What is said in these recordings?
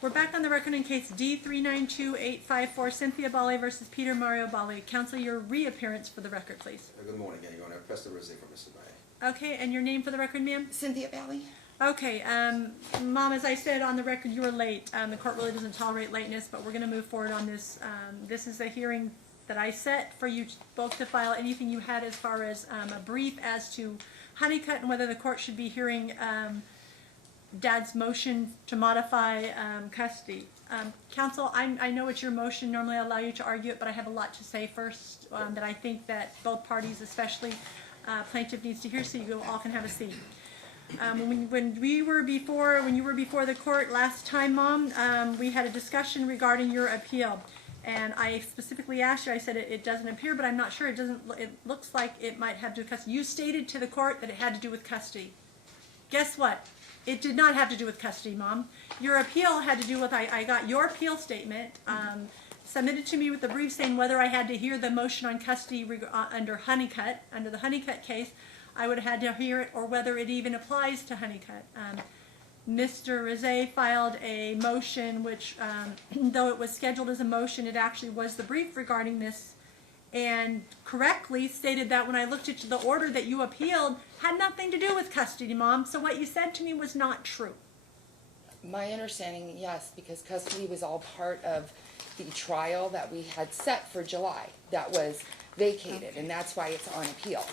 We're back on the record in case D392854, Cynthia Balle versus Peter Mario Balle. Counsel, your reappearance for the record, please. Good morning, Your Honor. Preston Rizzi for Mr. Balle. Okay, and your name for the record, ma'am? Cynthia Balle. Okay, Mom, as I said on the record, you were late. The court really doesn't tolerate lateness, but we're going to move forward on this. This is a hearing that I set for you both to file anything you had as far as a brief as to Honeycutt and whether the court should be hearing Dad's motion to modify custody. Counsel, I know it's your motion. Normally I allow you to argue it, but I have a lot to say first that I think that both parties, especially plaintiff, needs to hear, so you all can have a seat. When you were before the court last time, Mom, we had a discussion regarding your appeal, and I specifically asked you. I said it doesn't appear, but I'm not sure. It looks like it might have to do with custody. You stated to the court that it had to do with custody. Guess what? It did not have to do with custody, Mom. Your appeal had to do with, I got your appeal statement submitted to me with the brief saying whether I had to hear the motion on custody under Honeycutt, under the Honeycutt case. I would have had to hear it, or whether it even applies to Honeycutt. Mr. Rizzi filed a motion which, though it was scheduled as a motion, it actually was the brief regarding this, and correctly stated that when I looked at the order that you appealed had nothing to do with custody, Mom. So what you said to me was not true. My understanding, yes, because custody was all part of the trial that we had set for July. That was vacated, and that's why it's on appeal.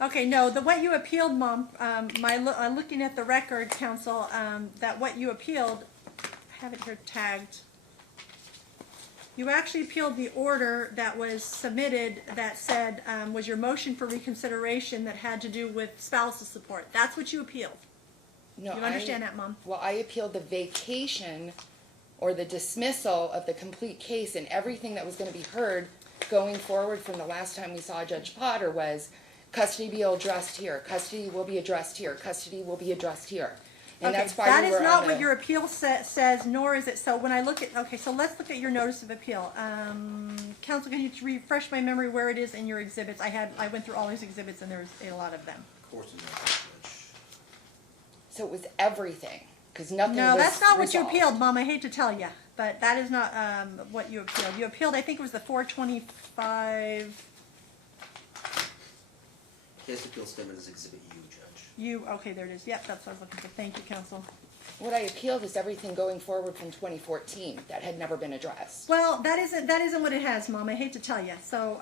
Okay, no, what you appealed, Mom, looking at the record, Counsel, that what you appealed, I have it here tagged. You actually appealed the order that was submitted that said was your motion for reconsideration that had to do with spousal support. That's what you appealed. No, you understand that, Mom? Well, I appealed the vacation or the dismissal of the complete case, and everything that was going to be heard going forward from the last time we saw Judge Potter was custody be addressed here, custody will be addressed here, custody will be addressed here. And okay, that's why that we is were not on what your appeal says, nor is it. So when I look at, okay, so let's look at your notice of appeal. Counsel, can you refresh my memory where it is in your exhibits? I went through all these exhibits, and there's a lot of them. Of course, Judge. So it was everything, because nothing No, was that's not what resolved. you appealed, Mom. I hate to tell you, but that is not what you appealed. You appealed, I think it was the 425. Case appeal statement is Exhibit U, Judge. Okay, there it is. Yep, that's what I was looking for. Thank you, Counsel. What I appealed is everything going forward from 2014 that had never been addressed. Well, that isn't what it has, Mom. I hate to tell you. So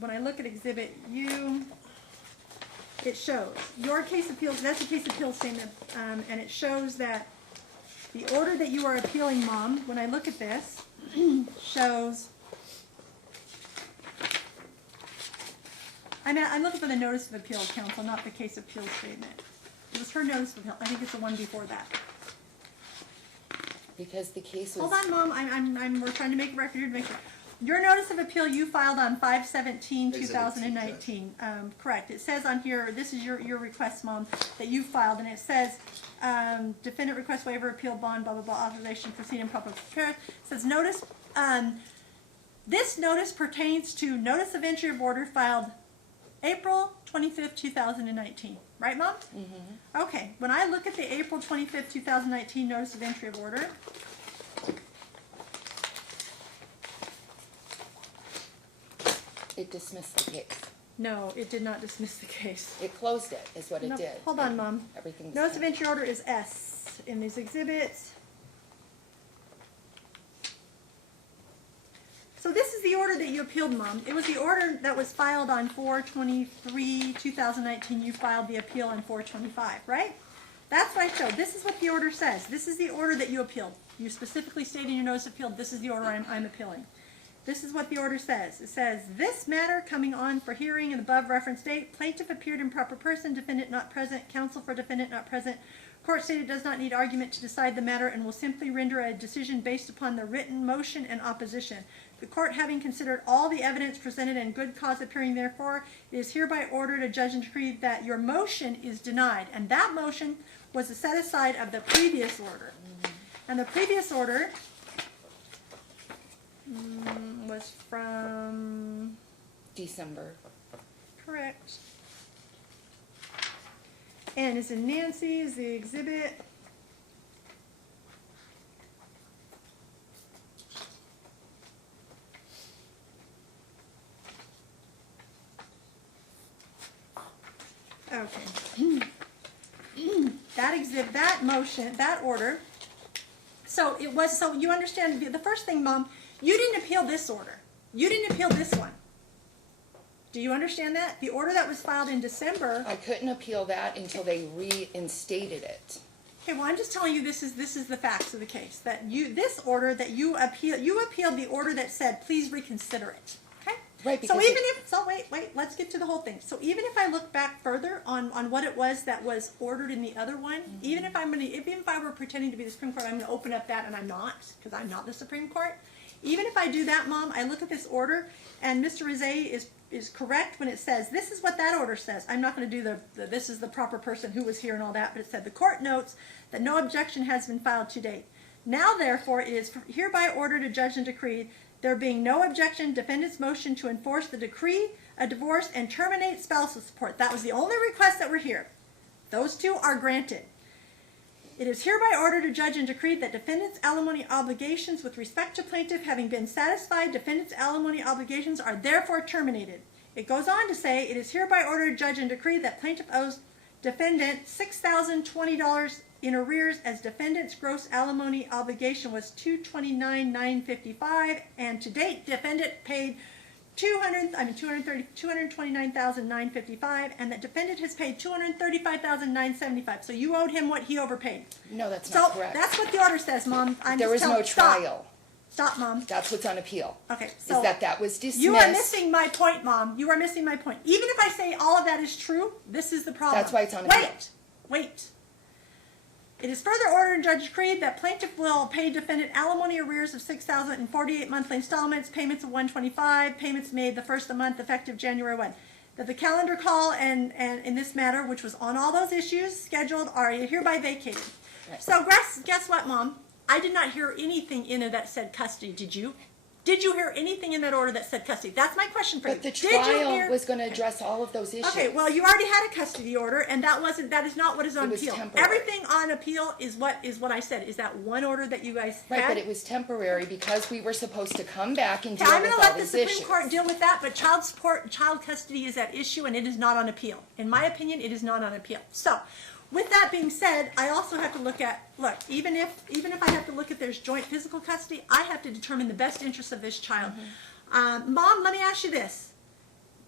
when I look at Exhibit U, it shows your case appeals. That's a case appeal statement, and it shows that the order that you are appealing, Mom, when I look at this, shows. I'm looking for the notice of appeal, Counsel, not the case appeal statement. It was her notice of appeal. I think it's the one before that. Because the case was... Hold on, Mom. We're trying to make a record here to make sure. Your notice of appeal you filed on 5/17/2019. Correct. It says on here, this is your request, Mom, that you filed, and it says defendant requests waiver, appeal, bond, blah, blah, blah, authorization, proceed in proper prepare. It says notice. This notice pertains to notice of entry of order filed April 25th, 2019. Right, Mom? Mm-hmm. Okay. When I look at the April 25th, 2019 notice of entry of order, It dismissed the case. no, it did not dismiss the case. It closed it, is what it No, did. hold on, Mom. Everything was Notice of entry order is S in these exhibits. So this is the order that you appealed, Mom. It was the order that was filed on 4/23/2019. You filed the appeal on 4/25, right? That's what I showed. This is what the order says. This is the order that you appealed. You specifically stated in your notice of appeal, this is the order I'm appealing. This is what the order says. It says, this matter coming on for hearing in above reference date, plaintiff appeared in proper person, defendant not present, counsel for defendant not present. Court stated does not need argument to decide the matter and will simply render a decision based upon the written motion and opposition. The court having considered all the evidence presented and good cause appearing therefore, it is hereby ordered a judge and decree that your motion is denied. And that motion was a set aside of the previous order. And the previous order was from December. Correct. And it's in Nancy's, the exhibit. Okay. That motion, that order. So it was, so you understand, the first thing, Mom, you didn't appeal this order. You didn't appeal this one. Do you understand that? The order that was filed in December. I couldn't appeal that until they reinstated it. Okay, well, I'm just telling you this is the facts of the case. That this order that you appealed the order that said, please reconsider it. Okay? Right, So because wait, let's get to the whole thing. So even if I look back further on what it was that was ordered in the other one, even if I were pretending to be the Supreme Court, I'm gonna open up that, and I'm not, because I'm not the Supreme Court. Even if I do that, Mom, I look at this order, and Mr. Rizet is correct when it says, this is what that order says. I'm not going to do this is the proper person who was here and all that, but it said, the court notes that no objection has been filed to date. Now, therefore, it is hereby ordered, adjudged, and decreed, there being no objection, defendant's motion to enforce the decree, a divorce, and terminate spousal support. That was the only request that were here. Those two are granted. It is hereby ordered, adjudged, and decreed that defendant's alimony obligations with respect to plaintiff having been satisfied, defendant's alimony obligations are therefore terminated. It goes on to say, it is hereby ordered, adjudged, and decreed that plaintiff owes defendant $6,020 in arrears as defendant's gross alimony obligation was $229,955, and to date, defendant paid $229,955, and that defendant has paid $235,975. So you owed him what he overpaid. No, that's not correct. That's what the order says, Mom. There was no trial. Stop, Mom. That's what's on appeal. Okay, so that was dismissed. You are missing my point, Mom. You are missing my point. Even if I say all of that is true, this is the problem. That's why it's on appeal. Wait. It is further ordered and judge decreed that plaintiff will pay defendant alimony arrears of $6,000 in 48 monthly installments, payments of $125, payments made the first of the month effective January 1. That the calendar call and in this matter, which was on all those issues scheduled, are hereby vacated. Right. So guess what, Mom? I did not hear anything in there that said custody. Did you? Did you hear anything in that order that said custody? That's my question for you. But the trial was going to address all of those issues. Okay, well, you already had a custody order, and that is not what is on appeal. Temporary. Everything on appeal is what I said. Is that one order that you guys had? Right, but it was temporary because we were supposed to come back and deal I'm with going to all let the these Supreme issues. Court deal with that, but child support and child custody is at issue, and it is not on appeal. In my opinion, it is not on appeal. So, with that being said, I also have to look, even if I have to look at there's joint physical custody, I have to determine the best interest of this child. Mm-hmm. Mom, let me ask you this.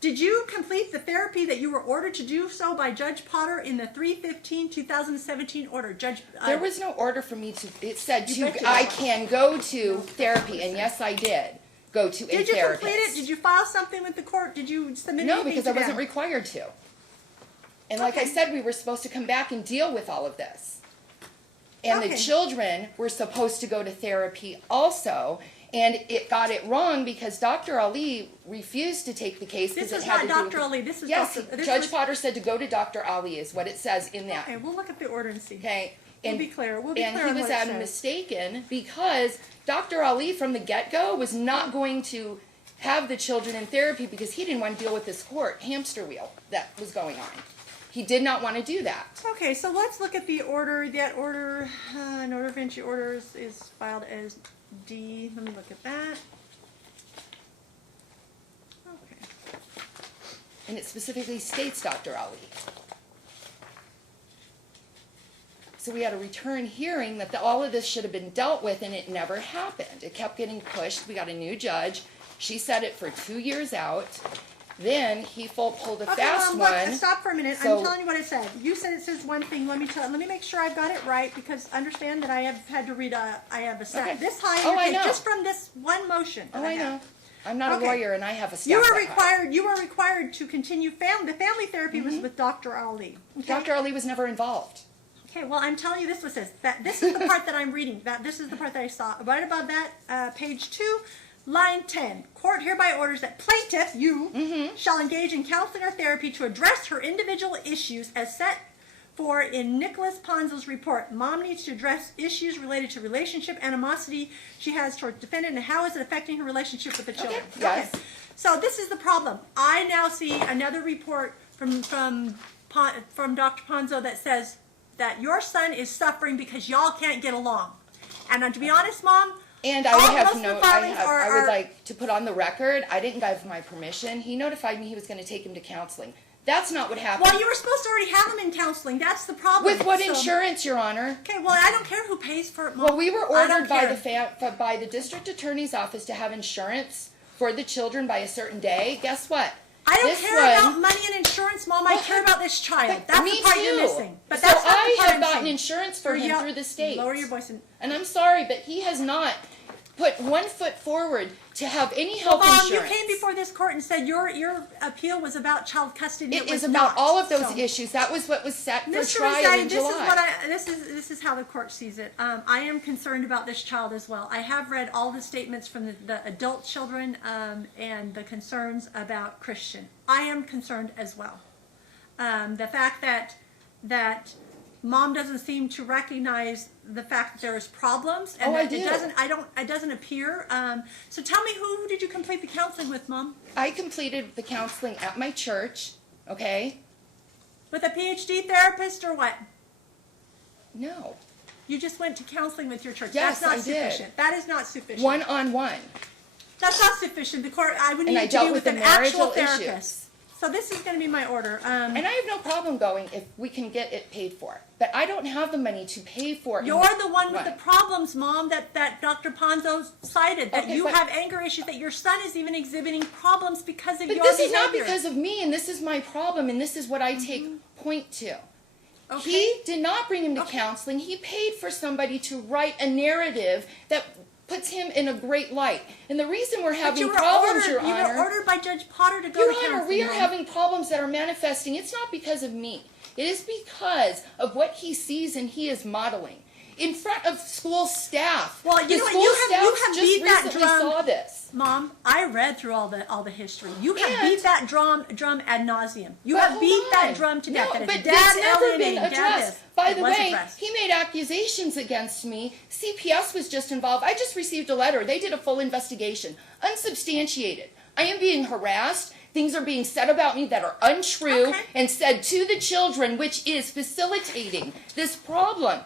Did you complete the therapy that you were ordered to do so by Judge Potter in the 3/15/2017 order? There was no order for me to, it said I can go to therapy, and yes, I did go to a therapist. Did you complete it? Did you file something with the court? Did you submit anything? No, because I wasn't required to. And like I said, we were supposed to come back and deal with all of this. And the children were supposed to go to therapy also, and it got it wrong because Dr. Ali refused to take the case because it had to do with... This is not Dr. Ali, this is Yes, Judge Potter said to go to Dr. Ali is what it says in that. Okay, we'll look at the order and see. Okay. We'll be clear. And he was mistaken because Dr. Ali from the get-go was not going to have the children in therapy because he didn't want to deal with this court hamster wheel that was going on. He did not want to do that. Okay, so let's look at the order. That order, an order of entry orders is filed as D. Let me look at that. Okay. And it specifically states Dr. Ali. So we had a return hearing that all of this should have been dealt with, and it never happened. It kept getting pushed. We got a new judge. She set it for 2 years out. Then he pulled a fast Mom, one. Look, stop for a minute. I'm telling you what it said. You said it says one thing. Let me make sure I've got it right, because understand that I have had to read I have a stack this high I know. just from this one motion. I know. I'm not a lawyer, and I have a stack. You are required to continue the family therapy was with Dr. Ali. Okay? Dr. Ali was never involved. Okay, well, I'm telling you this was says that this is the part that I'm reading. This is the part that I saw right above that, page 2. Line 10, court hereby orders that plaintiff, shall engage in counseling or therapy to address her individual issues as set for in Nicholas Ponzo's report. Mom needs to address issues related to relationship animosity she has towards defendant and how is it affecting her relationship with the children. Yes. Okay. So this is the problem. I now see another report from Dr. Ponzo that says that your son is suffering because y'all can't get along. And to be honest, Mom, and I would like to put on the record, I didn't give my permission. He notified me he was going to take him to counseling. That's not what happened. Well, you were supposed to already have them in counseling. That's the problem. With what So- insurance, Your Honor? Okay, well, I don't care who pays for it, Mom. Well, we were I don't ordered by care. by the district attorney's office to have insurance for the children by a certain day. Guess what? I don't This care one- about money and insurance, Mom. I care about this child. That's Me the part too. you're missing. But So that's not I the part have I'm gotten saying. insurance for him Yeah, through the state. Lower your voice. And I'm sorry, but he has not put one foot forward to have any health Mom, insurance. you came before this court and said your appeal was about child custody. It was is about not. all of those So- issues. That was what was set for Mr. trial Rosati, in this July. is what this is how the court sees it. I am concerned about this child as well. I have read all the statements from the adult children and the concerns about Christian. I am concerned as well. The fact that Mom doesn't seem to recognize the fact that there is problems and Oh, I that do. it doesn't appear. So tell me, who did you complete the counseling with, Mom? I completed the counseling at my church, okay? With a PhD therapist or what? No. You just went to counseling with your church. Yes, That's not I did. sufficient. That is not sufficient. One-on-one. That's not sufficient. The court, I would And need I to dealt be with with the an actual marital issues. therapist. So this is going to be my order. And I have no problem going if we can get it paid for. But I don't have the money to pay for it. You're the one with the problems, Mom, that Dr. Ponzo cited, that Okay, you but- have anger issues, that your son is even exhibiting problems because of But your this behavior. is not because of me, and this is my problem, and this is what I take point to. Okay. He did not bring him to Okay. counseling. He paid for somebody to write a narrative that puts him in a great light. And the reason we're But having you were problems, ordered, Your you Honor, were ordered by Judge Potter to go Your to Honor, counseling. we are Mom. having problems that are manifesting. It's not because of me. It is because of what he sees and he is modeling in front of school staff. Well, you the know what? school You have staff beat just that recently drum. saw this. Mom, I read through all the history. You have And- beat that drum ad nauseum. You But have hold beat on. that drum to death. No, That but it's that's dad never been alienating, dad addressed. this. By It the was way, addressed. he made accusations against me. CPS was just involved. I just received a letter. They did a full investigation, unsubstantiated. I am being harassed. Things are being said about me that are untrue Okay. and said to the children, which is facilitating this problem.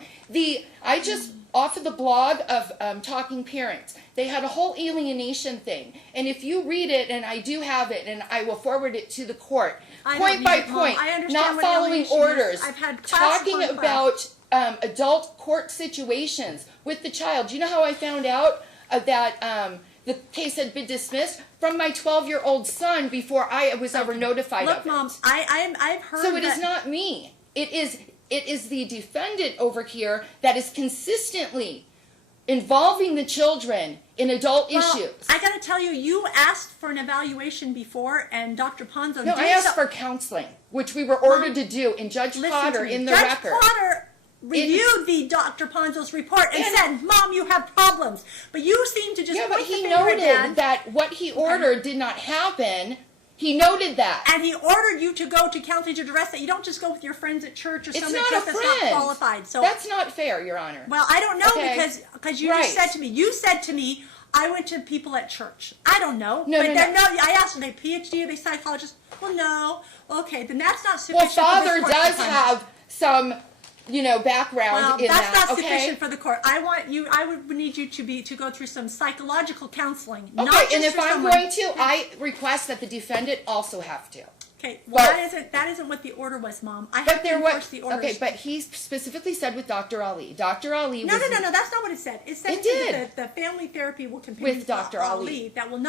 I just off of the blog of Talking Parents, they had a whole alienation thing. And if you read it, and I do have it, and I will forward it to the court, I point don't by need it, Mom. point, I understand not what following alienation is. orders, I've had class talking upon class. about adult court situations with the child. Do you know how I found out that the case had been dismissed? From my 12-year-old son before I was ever notified Look, of it. Mom, I've heard So it is that- not me. It is the defendant over here that is consistently involving the children in adult Well, issues. I got to tell you, you asked for an evaluation before, and Dr. Ponzo No, did I asked so- for counseling, which we were ordered to do, and Judge Listen Potter to me. in the Judge record. Potter reviewed the Dr. Ponzo's report and said, "Mom, you have problems." But you seem to just Yeah, but point the he finger at noted Dad, that what he ordered did not happen. He noted that. and he ordered you to go to counseling to address that. You don't just go with your friends at church or It's somebody not a that's not friend. qualified. So That's not fair, Your Honor. well, I don't know Okay. because you Right. just said to me, I went to people at church. I don't know. No, but no, they're no. I asked them, are they PhD, are they psychologists? Well, no. Okay, then that's not Well, sufficient. for Father this court to does find. have some, background Well, in that's that. not Okay. sufficient for the court. I would need you to go through some psychological counseling. Okay, not just and if for I'm someone- going to, I request that the defendant also have to. Okay, well, Well- that isn't what the order was, Mom. I have But to there enforce was the orders. okay, but he specifically said with Dr. Ali. Dr. Ali No, was no, that's not what it said. It said It did. that the family therapy will continue With Dr. Ali. That was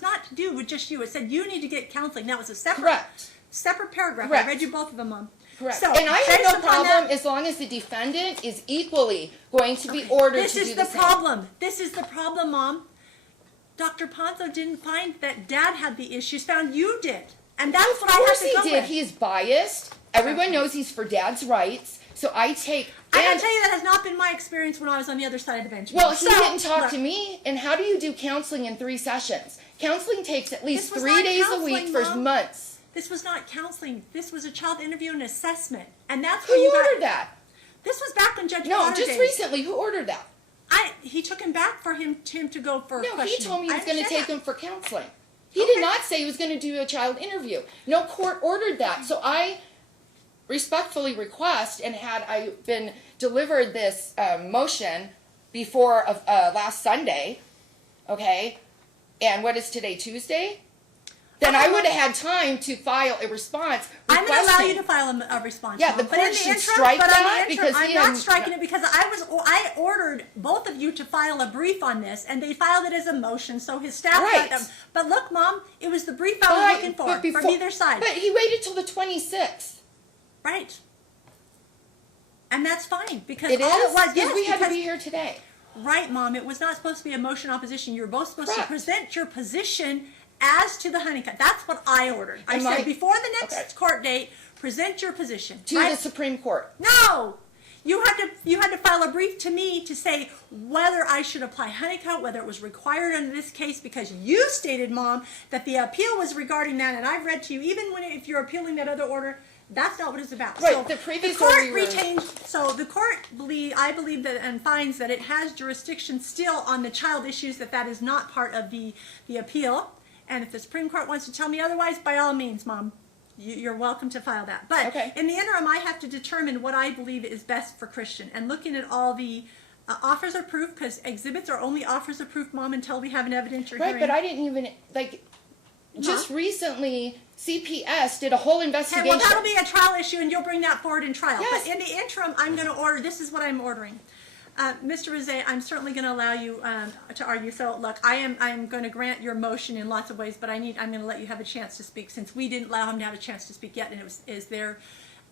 not to do with just you. It said you need to get counseling. That was a correct. separate paragraph. Correct. I read you both of them, Mom. Correct. So, and I have based no upon problem that- as long as the defendant is equally going to be ordered This to is do the the same. problem. This is the problem, Mom. Dr. Ponzo didn't find that Dad had the issues. Found you did, and that's what I Of have course to he go did. with. He is biased. Everyone knows he's for Dad's rights. So I take. I gotta and- tell you that has not been my experience when I was on the other side of the bench. Well, Mom. he So, didn't talk look, to me. And how do you do counseling in 3 sessions? Counseling takes at least This was 3 not days a counseling, week for Mom. months. This was not counseling. This was a child interview and assessment, and that's Who where you ordered got. that? This was back when Judge No, Potter just days. recently. Who ordered that? He took him back for him to go for No, he questioning. told me he I was going to understand take that. him for counseling. He Okay. did not say he was going to do a child interview. No court ordered that. So I respectfully request, and had I been delivered this motion before last Sunday, okay, and what is today, Tuesday? then I would have had time to file a response. I'm going to allow you requesting- to file a response. Yeah, Mom. the But in court should interim- strike but on the that interim, because I'm he not had- striking it because I ordered both of you to file a brief on this, and they filed it as a motion, so his staff Right. got them. But look, Mom, it was the brief I was looking for but from either side. But he waited till the 26th. Right. And that's fine because It all is? it was, yes, Because we had to because- be here today. Right, Mom. It was not supposed to be a motion opposition. You were both supposed to Correct. present your position as to the honeycut. That's what I ordered. I And said my- before the next Okay. court date, present your position. To right? the Supreme Court. No! You had to file a brief to me to say whether I should apply honeycut, whether it was required under this case, because you stated, Mom, that the appeal was regarding that, and I've read to you, even if you're appealing that other order, that's not what it's about. Right, So the previous court order we were- retains. So the court I believe that and finds that it has jurisdiction still on the child issues. That is not part of the appeal. And if the Supreme Court wants to tell me otherwise, by all means, Mom, you're welcome to file that. But Okay. in the interim, I have to determine what I believe is best for Christian. And looking at all the offers of proof, because exhibits are only offers of proof, Mom, until we have an evidentiary Right, hearing. but I didn't even, just recently, CPS did a whole Okay, investigation. well, that'll be a trial issue, and you'll bring that forward in trial. Yes. But in the interim, I'm going to order, this is what I'm ordering. Mr. Rosé, I'm certainly going to allow you to argue. So, look, I'm going to grant your motion in lots of ways, but I'm going to let you have a chance to speak, since we didn't allow him to have a chance to speak yet, and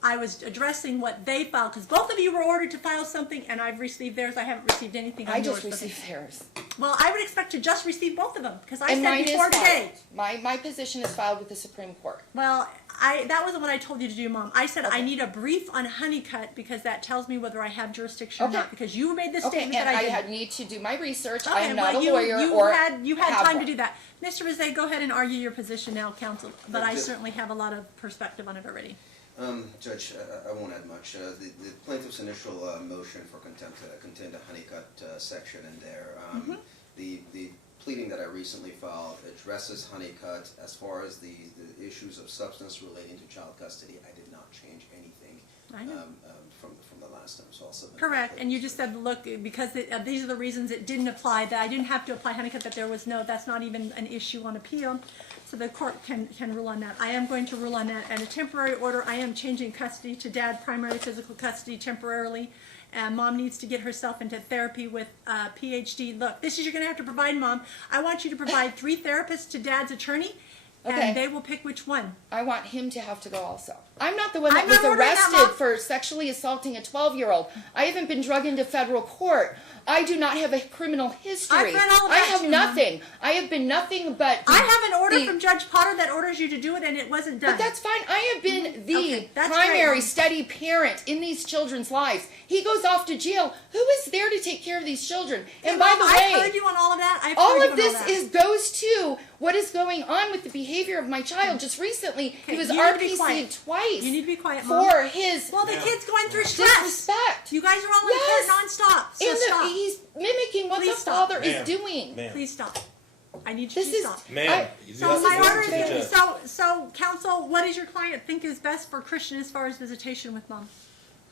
I was addressing what they filed, because both of you were ordered to file something, and I've received theirs. I haven't received anything on I yours. just received theirs. Well, I would expect to just receive both of them, because I And said mine is before today. filed. My position is filed with the Supreme Court. Well, that wasn't what I told you to do, Mom. I said I need a brief on honeycut because that tells me whether I have jurisdiction or Okay. not. Because you made the Okay, statement and that I I didn't. need to do my research. I Okay, am not well, a lawyer you or had have time one. to do that, Mr. Rosé. Go ahead and argue your position now, counsel. But I Just- certainly have a lot of perspective on it already. Judge, I won't add much. The plaintiff's initial motion for contempt contained a honeycut section in there. The pleading that I recently filed addresses honeycut. As far as the issues of substance relating to child custody, I did not change anything I know. from the last time. So I'll submit Correct, that. and you just said, look, because these are the reasons it didn't apply, that I didn't have to apply honeycut, that that's not even an issue on appeal, so the court can rule on that. I am going to rule on that. And a temporary order, I am changing custody to dad, primary physical custody temporarily, and Mom needs to get herself into therapy with PhD. Look, this is you're going to have to provide, Mom. I want you to provide 3 therapists to Dad's attorney, Okay. and they will pick which one. I want him to have to go also. I'm not the one that I'm was not ordering that, arrested Mom. for sexually assaulting a 12-year-old. I haven't been drugged into federal court. I do not have a criminal history. I've read all of I that have too, Mom. nothing. I have been nothing but. I have an order the- from Judge Potter that orders you to do it, and it wasn't done. But that's fine. I have been the Okay, that's primary great, Mom. steady parent in these children's lives. He goes off to jail. Who is there to take care of these children? And by Mom, the I've way, heard you on all of that. I've all heard you of on this that. goes to what is going on with the behavior of my child. Just recently, Okay, he was you need to be quiet. RPC'd twice You need to be quiet, Mom. for his Well, the kid's going through stress. disrespect. You guys are all in Yes. court nonstop. So And stop. he's mimicking what Please the stop. father Ma'am. is doing. Ma'am, Please stop. I need you This to is stop. ma'am, you So have to my listen order to the is judge. so counsel, what does your client think is best for Christian as far as visitation with Mom?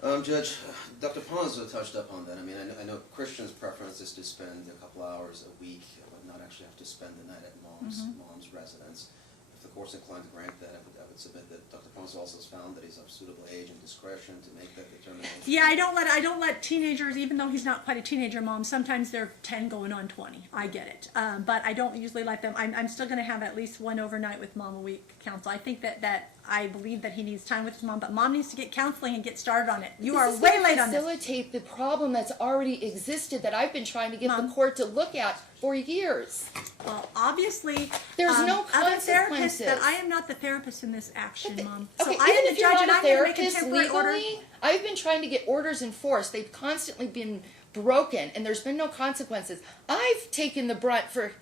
Judge, Dr. Pons touched up on that. I mean, I know Christian's preference is to spend a couple hours a week, but not actually have to spend the night at mom's residence. If the court's inclined to grant that, I would submit that Dr. Pons also has found that he's of suitable age and discretion to make that determination. Yeah, I don't let teenagers, even though he's not quite a teenager, Mom. Sometimes they're 10 going on 20. I get it, but I don't usually let them. I'm still going to have at least one overnight with Mom a week. Counsel. I think that I believe that he needs time with his mom, but Mom needs to get counseling and get started on it. You are way late on this. Facilitate the problem that's already existed that I've been trying to get Mom. the court to look at for years. Well, obviously, There's no other therapists. consequences. That I am not the therapist in this action, Mom. Okay, So I even am if the you're judge, and not a I'm going to make a therapist temporary order. legally, I've been trying to get orders enforced. They've constantly been broken, and there's been no consequences. I've taken the brunt for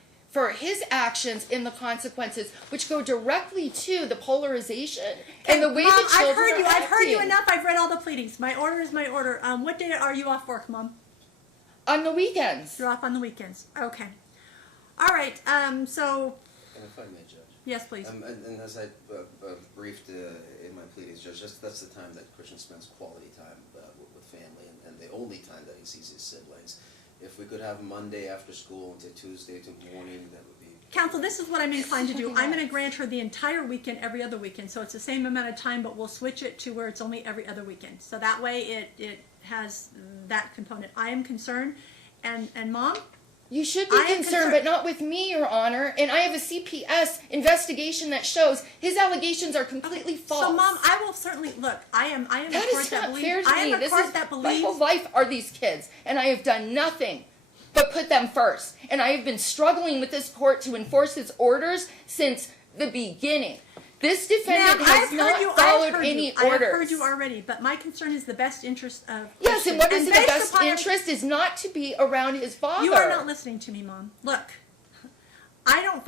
his actions and the consequences, which go directly to the polarization and the way Mom, the children I've heard you. are I've heard you acting. enough. I've read all the pleadings. My order is my order. What day are you off work, Mom? On the weekends. You're off on the weekends. Okay. All right. So And if I may, Judge. yes, please. And as I briefed in my pleadings, Judge, that's the time that Christian spends quality time with family, and the only time that he sees his siblings. If we could have Monday after school until Tuesday to morning, that would be Counsel, this is what I'm inclined to do. I'm going to grant her the entire weekend every other weekend, so it's the same amount of time, but we'll switch it to where it's only every other weekend. So that way it has that component. I am concerned, and Mom, You should be I am concerned, but not with me, Your Honor. And I have a CPS investigation that shows his allegations are completely false. so Mom, I will certainly look. I am a That court is that not believes. fair to I me. am a This court is that my believes. whole life are these kids, and I have done nothing but put them first. And I have been struggling with this court to enforce its orders since the beginning. This defendant has not followed any I have orders. heard you already, but my concern is the best interest of. Yes, and what is the based best upon- interest is not to be around his father. You are not listening to me, Mom. Look, I don't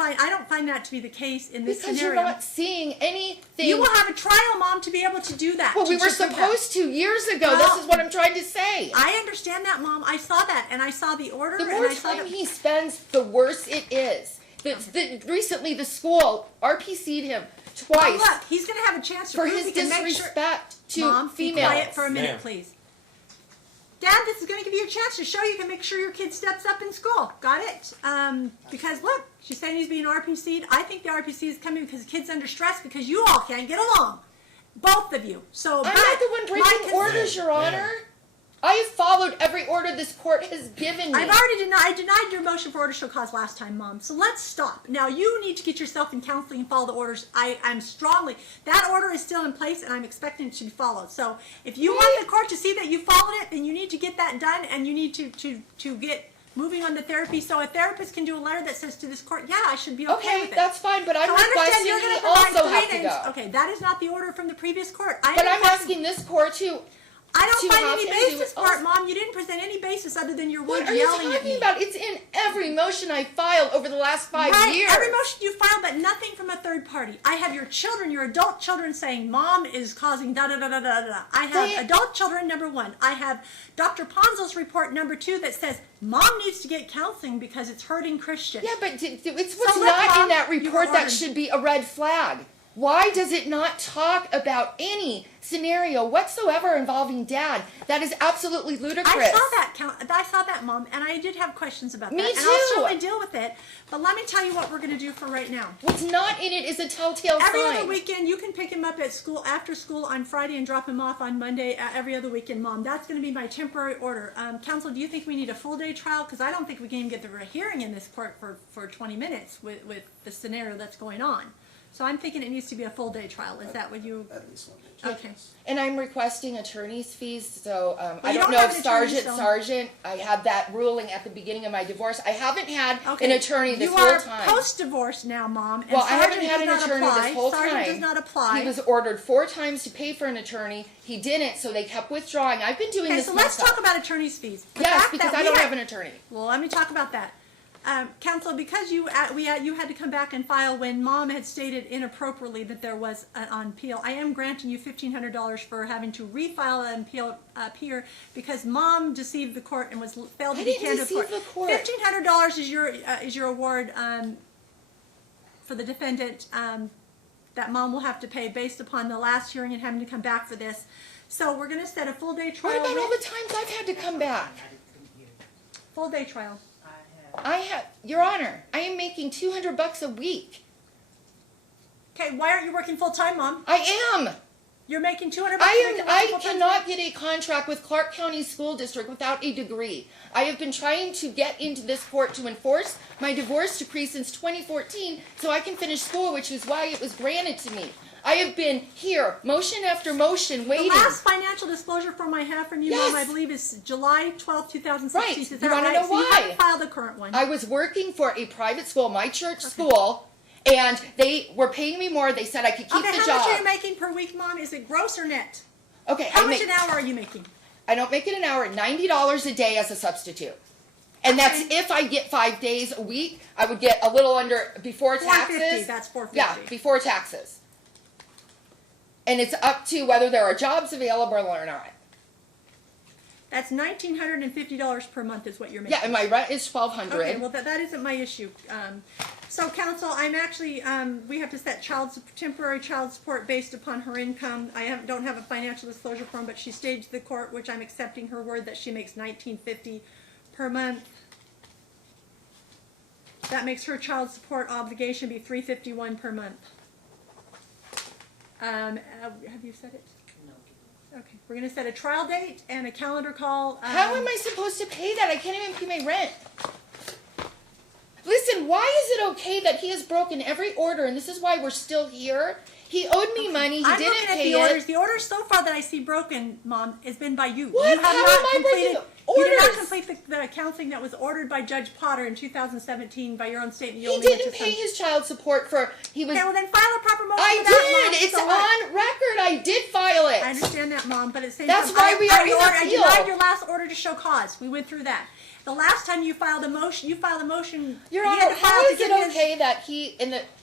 find that to be the case in this because scenario. you're not seeing anything. You will have a trial, Mom, to be able to do that. Well, we to were prove that. supposed to years ago. Well, This is what I'm trying to say. I understand that, Mom. I saw that, and I saw the order, The and more I saw time that. he spends, the worse it is. Recently, the school RPC'd him Oh, twice look, he's going to have a chance to for prove his he can make sure. disrespect to Mom, be females. quiet for a minute, Ma'am. please. Dad, this is going to give you a chance to show you can make sure your kid steps up in school. Got it? Because look, she's saying he's being RPC'd. I think the RPC is coming because the kid's under stress because you all can't get along, both of you. So I'm but not the one my breaking orders, Your Honor. I have followed every order this court has given me. I've already denied your motion for order show cause last time, Mom. So let's stop. Now you need to get yourself in counseling and follow the orders. I'm strongly, that order is still in place and I'm expecting it to be followed. So if you want the court to see that you followed it, then you need to get that done and you need to get moving on the therapy. So a therapist can do a letter that says to this court, yeah, I should be okay Okay, with it. that's fine, but I'm So understand requesting you're he going to provide also 3 have to names. go. Okay, that is not the order from the previous court. But I'm asking this court to. I don't to find have any him do basis it for it, also. Mom. You didn't present any basis other than your What words are you yelling at me. talking about? It's in every motion I filed over the last 5 Right, years. every motion you filed, but nothing from a third party. I have your children, your adult children saying, Mom is causing da da da da da da. I have adult children, number 1. I have Dr. Ponzo's report, number 2, that says, Mom needs to get counseling because it's hurting Christian. Yeah, but it's what's look, not Mom, in that you report were that ordered. should be a red flag. Why does it not talk about any scenario whatsoever involving Dad? That is absolutely ludicrous. I saw that, Mom, and I did have questions about Me that. And too. I'll certainly deal with it. But let me tell you what we're going to do for right now. What's not in it is a telltale Every sign. other weekend, you can pick him up at school, after school on Friday and drop him off on Monday every other weekend, Mom. That's going to be my temporary order. Counsel, do you think we need a full-day trial? Because I don't think we can even get the hearing in this court for 20 minutes with the scenario that's going on. So I'm thinking it needs to be a full-day trial. Is that what you... At least one day. Okay. And I'm requesting attorney's fees, so I you don't don't know have if an attorney, Sergeant, I had that ruling at the beginning of my divorce. I haven't had an attorney this you whole are time. post-divorce now, Mom. And Well, I haven't Sergeant had an does not attorney apply. this whole Sergeant time. does not apply. He was ordered 4 times to pay for an attorney. He didn't, so they kept withdrawing. I've been doing Okay, this so let's myself. talk about attorney's fees. The Yes, fact because that I we don't had- have an attorney. Well, let me talk about that. Counsel, because you had to come back and file when Mom had stated inappropriately that there was an appeal, I am granting you $1,500 for having to refile an appeal up here because Mom deceived the court and was failed to I be didn't candid with deceive the court. the court. $1,500 is your award for the defendant that Mom will have to pay based upon the last hearing and having to come back for this. So we're going to set a full-day trial. What about all the times I've had to come back? Full-day trial. Your Honor, I am making $200 a week. Okay, why aren't you working full-time, Mom? I am. You're making $200 I cannot get a contract with Clark County School District without a degree. I have been trying to get into this court to enforce my divorce decree since 2014 so I can finish school, which is why it was granted to me. I have been here, motion after motion, waiting. The last financial disclosure form I have from you, Yes. Mom, I believe is July 12, 2016. Right. Is You that wanna right? know So you why? haven't filed the current one. I was working for a private school, my church school, and they were paying me more. They said I could keep Okay, the how job. much are you making per week, Mom? Is it gross or net? Okay, How I much make, an hour are you making? I don't make it an hour, $90 a day as a substitute. And that's Okay. if I get 5 days a week. I would get a little under before taxes. $450, that's $450. Yeah, before taxes. And it's up to whether there are jobs available or not. That's $1,950 per month is what you're making. Yeah, and my rent is $1,200. Okay, well, that isn't my issue. So, counsel, I'm actually, we have to set temporary child support based upon her income. I don't have a financial disclosure form, but she staged to the court, which I'm accepting her word that she makes $1,950 per month. That makes her child support obligation be $351 per month. Have you said it? No. Okay, we're gonna set a trial date and a calendar call. How am I supposed to pay that? I can't even pay my rent. Listen, why is it okay that he has broken every order, and this is why we're still here? He owed me money. He I'm didn't looking at pay the orders. it. The orders so far that I see broken, Mom, has been by you. What? You have How not am I breaking completed. the You did not orders? complete the counseling that was ordered by Judge Potter in 2017 by your own statement. You He only went didn't to pay some- his child support for. He was. Okay, well then file a proper motion I for that, Mom. did. It's So what? on record. I did file it. I understand that, Mom, but at the same That's time, why we are in I appeal. denied your last order to show cause. We went through that. The last time you filed a motion, Your Honor, he had to file how to is give it his- okay that he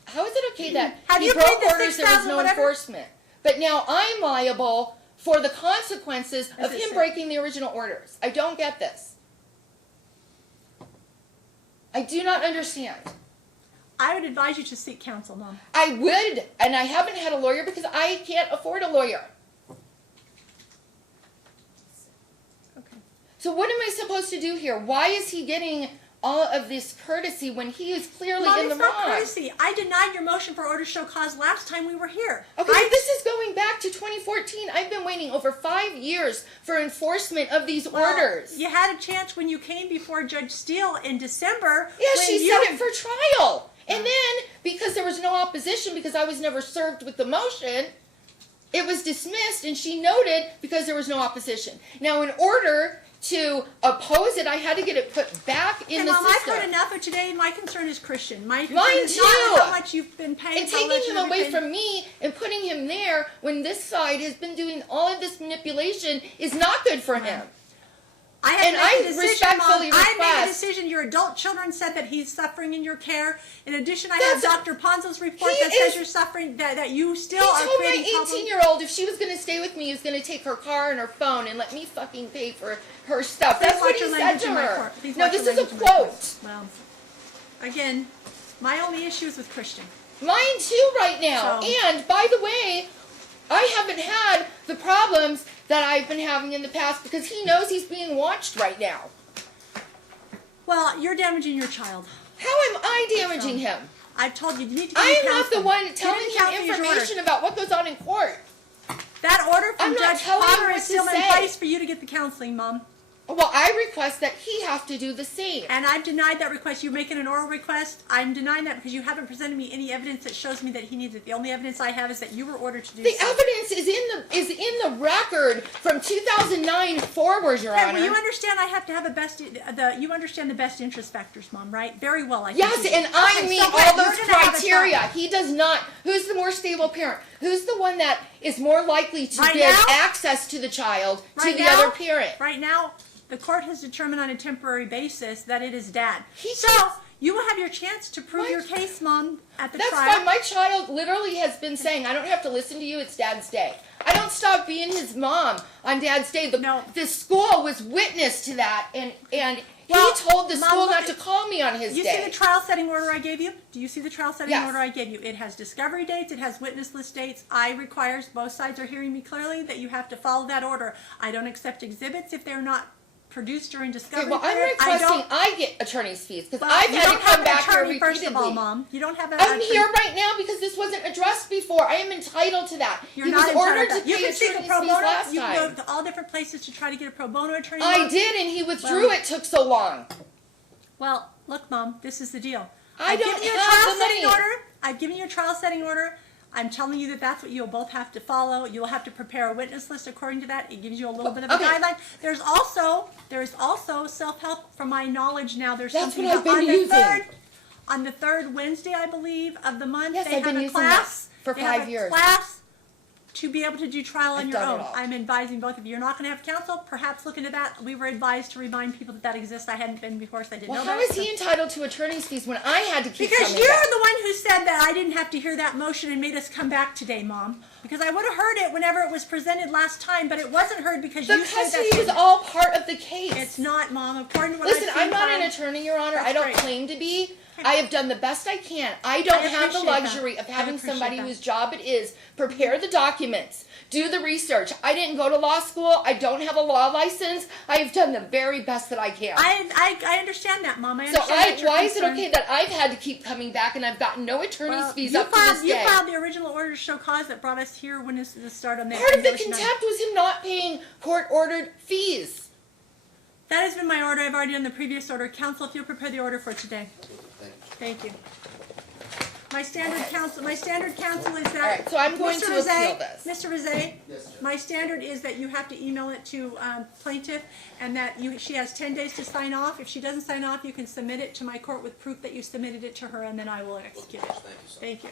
how is it okay that Have he you broke paid the orders, there was 6,000 no whatever? enforcement, but now I'm liable for the consequences of it him say? breaking the original orders? I don't get this. I do not understand. I would advise you to seek counsel, Mom. I would, and I haven't had a lawyer because I can't afford a lawyer. Okay. So what am I supposed to do here? Why is he getting all of this courtesy when he is clearly Mom, in the it's not wrong? courtesy. I denied your motion for order to show cause last time we were here. Okay, but this is going back to 2014. I've been waiting over 5 years for enforcement of these orders. You had a chance when you came before Judge Steele in December. Yeah, when she you- set it for trial. And then, because there was no opposition, because I was never served with the motion, it was dismissed, and she noted because there was no opposition. Now, in order to oppose it, I had to get it put back in Hey, the Mom, I've system. heard enough of today. My concern is Christian. My concern Mine is too. not how much you've been paid. And how much taking him you've away been- from me and putting him there when this side has been doing all of this manipulation is not good for him. I have and to make I a decision, respectfully Mom. I make a request- decision. Your adult children said that he's suffering in your care. In addition, I That's- have Dr. Ponzo's report He that says is- you're suffering, that you He still are told my creating problems. 18-year-old if she was going to stay with me, he was going to take her car and her phone and let me fucking pay for her stuff. Please That's what watch he your said language to in my her. court. Please No, watch this your is a language in my court. quote. Well, again, my only issue is with Christian. Mine too right now. So- And by the way, I haven't had the problems that I've been having in the past because he knows he's being watched right now. Well, you're damaging your child. How am I damaging him? I've told you, you need to I give am him not the counseling. one Give telling him him counseling as your order. information about what goes on in court. That order from I'm not Judge telling Potter you is what to still in say. place for you to get the counseling, Mom. Well, I request that he have to do the same. And I've denied that request. You're making an oral request. I'm denying that because you haven't presented me any evidence that shows me that he needs it. The only evidence I have is that you were ordered to do The so. evidence is in the record from 2009 forward, Your Okay, Honor. well, you understand I have to have you understand the best interest factors, Mom, right? Very well, I think Yes, you do. and I Okay, meet so all what? those You're gonna have a criteria. trial. He does not. Who's the more stable parent? Who's the one that is more likely to Right give now? access to the child to Right the now? other parent? Right now, the court has determined on a temporary basis that it is Dad. He So can't- you will have your chance to prove What? your case, Mom, at the That's trial. fine. My child literally has been saying, I don't have to listen to you, it's Dad's day. I don't stop being his mom on Dad's day. The school was witness to that, and Well, he told the Mom, school look not at- to call me on his You day. see the trial setting order I gave you? Do you see the trial setting Yes. order I gave you? It has discovery dates, it has witness list dates. I requires, both sides are hearing me clearly, that you have to follow that order. I don't accept exhibits if they're not produced during discovery Okay, well, I'm period. requesting I get attorney's fees because Well, I've you had don't to have come an back here attorney, repeatedly. first of all, Mom. You don't have an I'm attorney. here right now because this wasn't addressed before. I am entitled to that. You're he not was ordered entitled to You pay can seek a attorney's pro fees bono. last You can go time. to all different places to try to get a pro bono attorney. I Mom. did, and he withdrew. Well- It took so long. Well, look, Mom, this is the deal. I I've don't given you a have trial the setting money. order. I've given you a trial setting order. I'm telling you that that's what you'll both have to follow. You'll have to prepare a witness list according to that. It gives you a little bit of a Okay. guideline. There is also self-help from my knowledge now. There's That's something what I've been on using. on the third Wednesday, I believe, of the month. Yes, they I've have been a using class. that for They 5 have a years. class to be able to do trial on I've your done it own. all. I'm advising both of you. You're not going to have counsel. Perhaps look into that. We were advised to remind people that that exists. I hadn't been before, so I didn't Well, know how that. is he entitled to attorney's fees when I had to keep Because coming you're back? the one who said that I didn't have to hear that motion and made us come back today, Mom. Because I would have heard it whenever it was presented last time, but it wasn't heard because The you said custody that. was all part of the case. It's not, Mom. According to what Listen, I've seen, I'm not an fine. attorney, Your Honor. That's I don't great. claim to be. I have done the best I can. I don't have the appreciate that. luxury of I having appreciate somebody that. whose job it is prepare the documents, Do the research. I didn't go to law school. I don't have a law license. I have done the very best that I can. I understand that, Mom. I So understand that you're why is it concerned. okay that I've had to keep coming back and I've gotten no attorney's Well, fees you up to this You day? filed the original order to show cause that brought us here. When is the start on that? Part of the motion on- contempt was him not paying court-ordered fees. That has been my order. I've already done the previous order. Counsel, if you'll prepare the order for today. Thank you. Thank you. My standard counsel is that. All right, so I'm going to appeal this. Mr. Rizet, Yes, Judge. my standard is that you have to email it to plaintiff, and that she has 10 days to sign off. If she doesn't sign off, you can submit it to my court with proof that you submitted it to her, and then I will execute it. Thank you so much. Thank you.